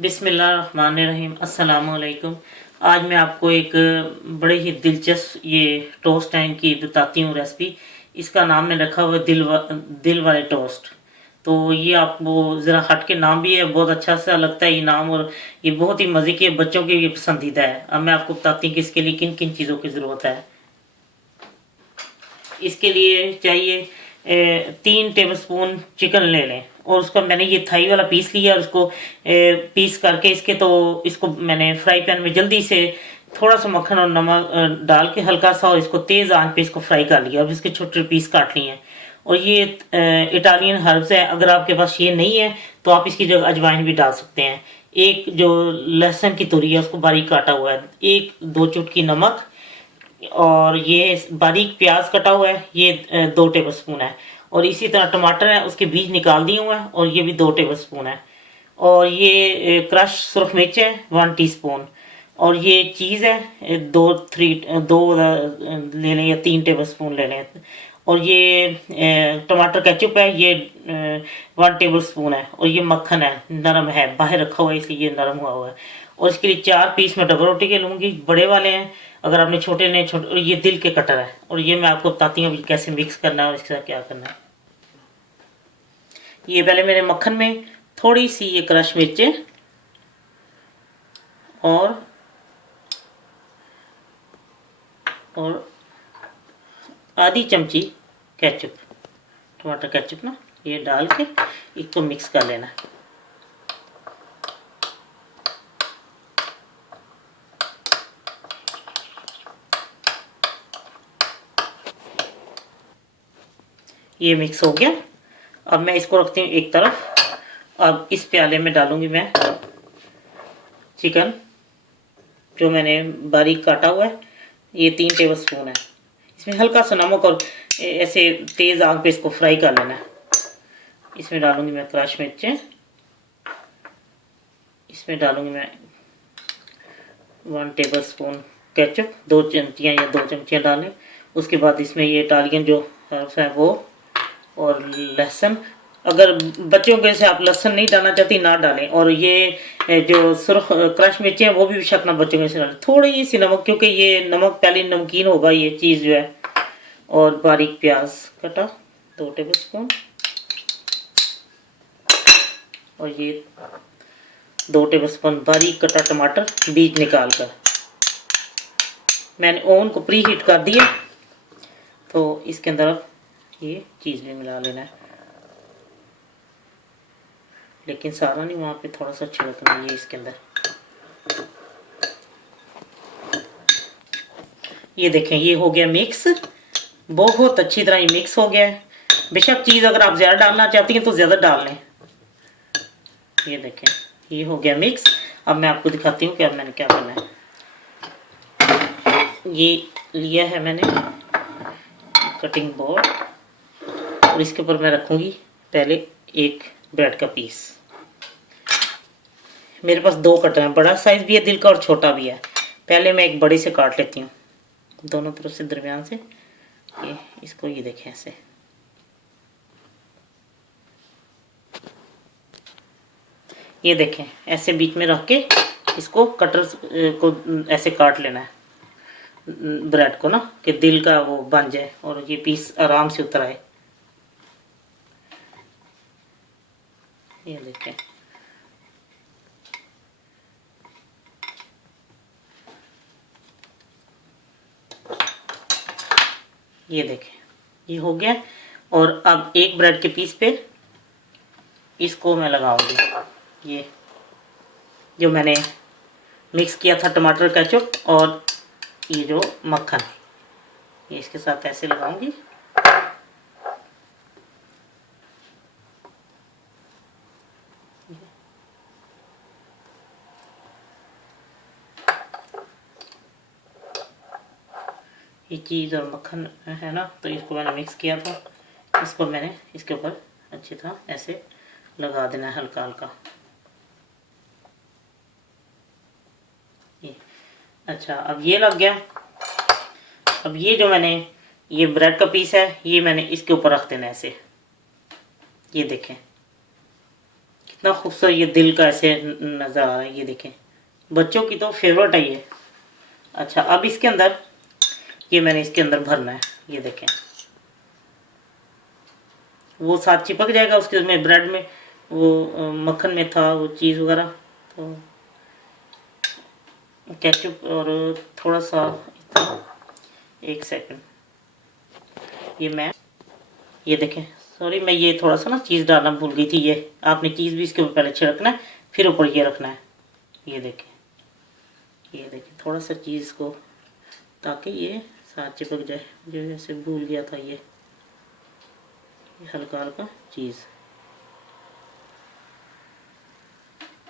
बिस्मिल्लाहिर्रहमानिर्रहीम अस्सलामु अलैकुम। आज मैं आपको एक बड़े ही दिलचस्प ये टोस्ट टाइम की बताती हूँ रेसिपी। इसका नाम मैंने रखा हुआ है दिल वाले टोस्ट। तो ये आपको ज़रा हट के नाम भी है, बहुत अच्छा सा लगता है ये नाम, और ये बहुत ही मज़े के बच्चों के लिए पसंदीदा है। अब मैं आपको बताती हूँ कि इसके लिए किन किन चीज़ों की ज़रूरत है। इसके लिए चाहिए 3 टेबलस्पून चिकन ले लें, और उसको मैंने ये थाई वाला पीस लिया, और उसको पीस करके इसको मैंने फ्राई पैन में जल्दी से थोड़ा सा मक्खन और नमक डाल के हल्का सा, और इसको तेज़ आंच पे इसको फ्राई कर लिया। अब इसके छोटे पीस काट लिए हैं। और ये इटालियन हर्ब्स है, अगर आपके पास ये नहीं है तो आप इसकी जगह अजवाइन भी डाल सकते हैं। एक जो लहसुन की तुरी है उसको बारीक काटा हुआ है, 1-2 चुटकी नमक, और ये बारीक प्याज कटा हुआ है, ये 2 टेबलस्पून है। और इसी तरह टमाटर है, उसके बीज निकाल दिए हुए हैं, और ये भी 2 टेबलस्पून है। और ये क्रश सुरख मिर्च है 1 टीस्पून। और ये चीज़ है दो ले लें या 3 टेबलस्पून ले लें। और ये टमाटर केचप है, ये 1 टेबलस्पून है। और ये मक्खन है, नरम है, बाहर रखा हुआ है इसलिए ये नरम हुआ है। और इसके लिए 4 पीस मैं डबल रोटी के लूँगी, बड़े वाले हैं। अगर आपने छोटे नहीं, छोटे। और ये दिल के कटर है, और ये मैं आपको बताती हूँ कैसे मिक्स करना है और इसके साथ क्या करना है। ये पहले मेरे मक्खन में थोड़ी सी ये क्रश मिर्चें और आधी चमची केचप, टमाटर केचप ना, ये डाल के इसको मिक्स कर लेना। ये मिक्स हो गया। अब मैं इसको रखती हूँ एक तरफ। अब इस प्याले में डालूंगी मैं चिकन, जो मैंने बारीक काटा हुआ है, ये 3 टेबलस्पून है। इसमें हल्का सा नमक, और ऐसे तेज़ आग पे इसको फ्राई कर लेना है। इसमें डालूंगी मैं क्रश मिर्चें, इसमें डालूंगी मैं 1 टेबलस्पून केचप, 2 चमचियाँ या 2 चमचियाँ डालें। उसके बाद इसमें ये इटालियन जो हर्ब्स हैं वो, और लहसुन। अगर बच्चों के से आप लहसुन नहीं डालना चाहती ना डालें। और ये जो सुरख क्रश मिर्ची है वो भी बेशक ना बच्चों के से डालें। थोड़ी सी नमक, क्योंकि ये नमक पहले नमकीन होगा ये चीज़ जो है। और बारीक प्याज कटा 2 टेबलस्पून, और ये 2 टेबलस्पून बारीक कटा टमाटर, बीज निकाल कर। मैंने ओवन को प्री हीट कर दिया, तो इसके अंदर ये चीज़ भी मिला लेना है, लेकिन सारा नहीं, वहाँ पे थोड़ा सा छिड़कना है ये इसके अंदर। ये देखें, ये हो गया मिक्स, बहुत अच्छी तरह ये मिक्स हो गया है। बेशक चीज़ अगर आप ज़्यादा डालना चाहती हैं तो ज़्यादा डाल लें। ये देखें, ये हो गया मिक्स। अब मैं आपको दिखाती हूँ कि अब मैंने क्या करना है। ये लिया है मैंने कटिंग बोर्ड, और इसके ऊपर मैं रखूँगी पहले एक ब्रेड का पीस। मेरे पास 2 कटर हैं, बड़ा साइज भी है दिल का और छोटा भी है। पहले मैं एक बड़े से काट लेती हूँ, दोनों तरफ से दरमियान से। ये इसको ये देखें ऐसे। ये देखें, ऐसे बीच में रख के इसको कटर को ऐसे काट लेना है ब्रेड को ना, कि दिल का वो बन जाए और ये पीस आराम से उतर आए। ये देखें, ये देखें, ये हो गया। और अब एक ब्रेड के पीस पे इसको मैं लगाऊंगी, ये जो मैंने मिक्स किया था टमाटर केचप और ये जो मक्खन, ये इसके साथ ऐसे लगाऊंगी। ये चीज़ और मक्खन है ना, तो इसको मैंने मिक्स किया था, इसको मैंने इसके ऊपर अच्छी तरह ऐसे लगा देना है, हल्का हल्का। ये अच्छा, अब ये लग गया। अब ये जो मैंने ये ब्रेड का पीस है, ये मैंने इसके ऊपर रख देना है ऐसे। ये देखें कितना खूबसूरत ये दिल का ऐसे नजर आ रहा है। ये देखें, बच्चों की तो फेवरेट है ये। अच्छा, अब इसके अंदर ये मैंने इसके अंदर भरना है। ये देखें, वो साथ चिपक जाएगा उसके में, ब्रेड में वो मक्खन में था वो चीज़ वगैरह, तो केचप और थोड़ा सा, एक सेकंड, ये देखें, सॉरी मैं ये थोड़ा सा ना चीज़ डालना भूल गई थी। ये आपने चीज़ भी इसके ऊपर पहले छिड़कना है, फिर ऊपर ये रखना है। ये देखें, ये देखें, थोड़ा सा चीज़ को, ताकि ये साथ चिपक जाए। जो जैसे भूल गया था ये हल्का हल्का चीज़,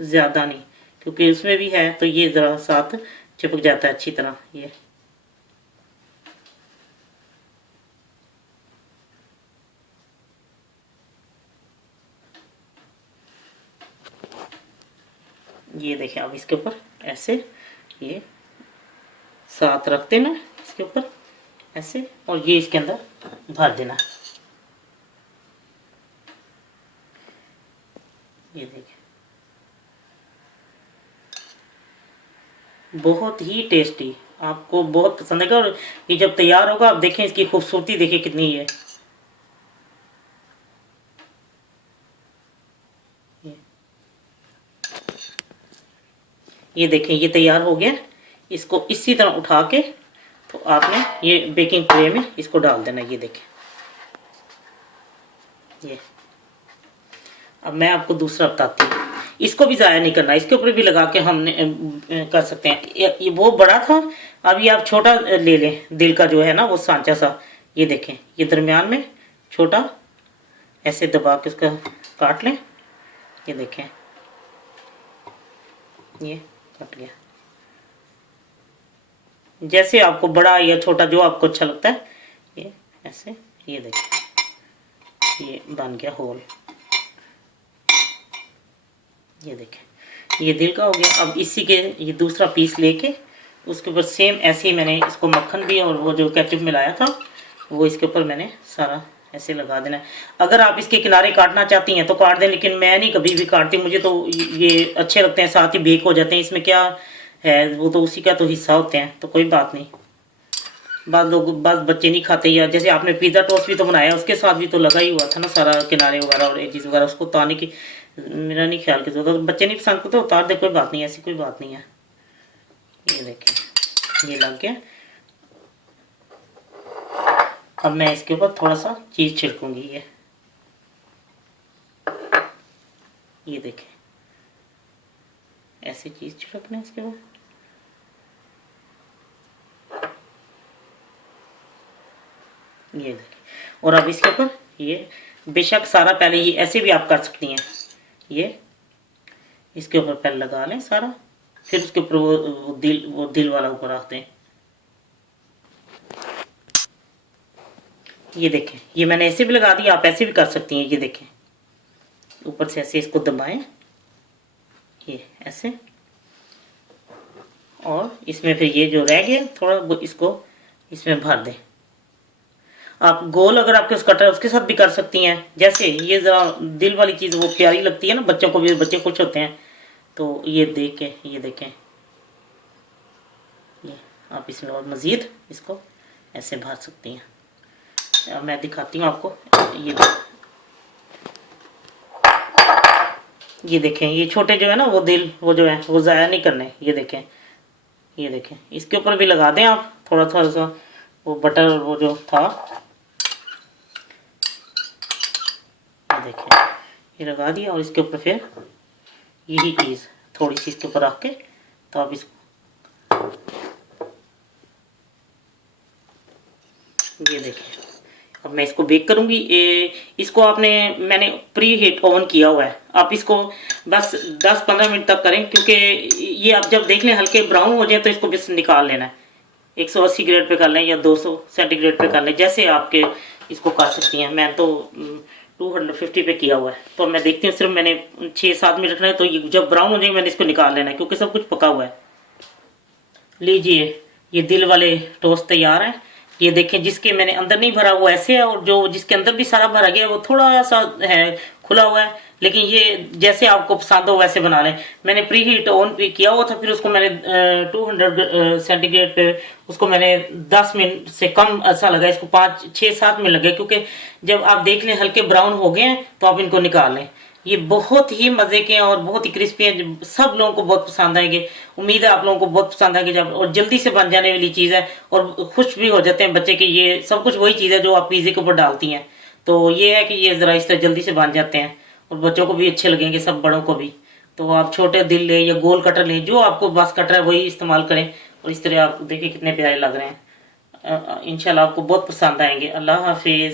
ज़्यादा नहीं, क्योंकि उसमें भी है तो ये ज़रा साथ चिपक जाता है अच्छी तरह। ये देखें, अब इसके ऊपर ऐसे ये साथ रख देना इसके ऊपर ऐसे, और ये इसके अंदर भर देना। ये देखें, बहुत ही टेस्टी, आपको बहुत पसंद आएगा। और ये जब तैयार होगा आप देखें इसकी खूबसूरती, देखिए कितनी है। ये देखें, ये तैयार हो गया। इसको इसी तरह उठा के तो आपने ये बेकिंग ट्रे में इसको डाल देना। ये देखें, ये अब मैं आपको दूसरा बताती हूँ। इसको भी ज़ाया नहीं करना, इसके ऊपर भी लगा के हमने कर सकते हैं। ये वो बड़ा था, अभी आप छोटा ले लें, दिल का जो है ना वो सांचा सा। ये देखें, ये दरमियान में छोटा ऐसे दबा के उसका काट लें। ये देखें, ये कट गया। जैसे आपको बड़ा या छोटा जो आपको अच्छा लगता है, ये ऐसे, ये देखें, ये बन गया होल। ये देखें, ये दिल का हो गया। अब इसी के ये दूसरा पीस लेके उसके ऊपर सेम ऐसे ही मैंने इसको मक्खन भी और वो जो केचप मिलाया था वो इसके ऊपर मैंने सारा ऐसे लगा देना है। अगर आप इसके किनारे काटना चाहती हैं तो काट दें, लेकिन मैं नहीं कभी भी काटती, मुझे तो ये अच्छे लगते हैं, साथ ही बेक हो जाते हैं। इसमें क्या है, वो तो उसी का तो हिस्सा होते हैं, तो कोई बात नहीं। बाद लोग, बस बच्चे नहीं खाते, या जैसे आपने पिज़्ज़ा टोस्ट भी तो बनाया, उसके साथ भी तो लगा ही हुआ था ना सारा किनारे वगैरह और एजिस वगैरह, उसको उतारने की मेरा नहीं ख्याल कि तो बच्चे नहीं पसंद करते, उतार दे, कोई बात नहीं, ऐसी कोई बात नहीं है। ये देखें, ये लग गया। अब मैं इसके ऊपर थोड़ा सा चीज़ छिड़कूंगी। ये देखें, ऐसी चीज़ छिड़कना है इसके ऊपर। ये देखें, और अब इसके ऊपर ये बेशक सारा पहले ये ऐसे भी आप कर सकती हैं। ये इसके ऊपर पहले लगा लें सारा, फिर उसके ऊपर वो दिल वाला ऊपर रखते हैं। ये देखें, ये मैंने ऐसे भी लगा दिया, आप ऐसे भी कर सकती हैं। ये देखें, ऊपर से ऐसे इसको दबाएं, ये ऐसे, और इसमें फिर ये जो रह गया थोड़ा वो इसको इसमें भर दें। आप गोल अगर आपके उस कटर उसके साथ भी कर सकती हैं। जैसे ये जरा दिल वाली चीज़ वो प्यारी लगती है ना बच्चों को भी, बच्चे खुश होते हैं, तो ये देख के ये देखें, ये आप इसमें और मज़ीद इसको ऐसे भर सकती हैं। अब मैं दिखाती हूँ आपको। ये देखें, ये छोटे जो है ना वो दिल, वो जो है वो ज़ाया नहीं करने। ये देखें, ये देखें, इसके ऊपर भी लगा दें आप थोड़ा थोड़ा सा वो बटर, वो जो था, ये देखें, ये लगा दिया। और इसके ऊपर फिर यही चीज़ थोड़ी सी इसके ऊपर रख के, तो आप इसको, ये देखें, अब मैं इसको बेक करूंगी। इसको मैंने प्री हीट ओवन किया हुआ है। आप इसको बस 10-15 मिनट तक करें, क्योंकि ये आप जब देख लें हल्के ब्राउन हो जाए तो इसको बस निकाल लेना है। 180 ग्रेड पे कर लें या 200 सेंटीग्रेड पे कर लें, जैसे आपके इसको कर सकती हैं। मैं तो 250 पे किया हुआ है। तो मैं देखती हूँ, सिर्फ मैंने 6-7 मिनट रखना है, तो ये जब ब्राउन हो जाएगा मैंने इसको निकाल लेना है, क्योंकि सब कुछ पका हुआ है। लीजिए, ये दिल वाले टोस्ट तैयार हैं। ये देखें, जिसके मैंने अंदर नहीं भरा वो ऐसे है, और जो जिसके अंदर भी सारा भरा गया वो थोड़ा सा है खुला हुआ है, लेकिन ये जैसे आपको पसंद हो वैसे बना लें। मैंने प्री हीट ऑन भी किया हुआ था, फिर उसको मैंने 200 सेंटीग्रेड पे उसको मैंने 10 मिनट से कम ऐसा लगा, इसको 5-6-7 मिनट लगे, क्योंकि जब आप देख लें हल्के ब्राउन हो गए हैं तो आप इनको निकाल लें। ये बहुत ही मजे के हैं और बहुत ही क्रिस्पी हैं, सब लोगों को बहुत पसंद आएंगे। उम्मीद है आप लोगों को बहुत पसंद आएंगे, जब और जल्दी से बन जाने वाली चीज है और खुश भी हो जाते हैं बच्चे कि ये सब कुछ वही चीज है जो आप पिज्जे के ऊपर डालती हैं। तो ये है कि ये जरा इस तरह जल्दी से बन जाते हैं और बच्चों को भी अच्छे लगेंगे, सब बड़ों को भी। तो आप छोटे दिल ले या गोल कटर ले, जो आपको बस कटर है वही इस्तेमाल करें। और इस तरह आप देखिए कितने प्यारे लग रहे हैं। इंशाल्लाह आपको बहुत पसंद आएंगे। अल्लाह हाफिज।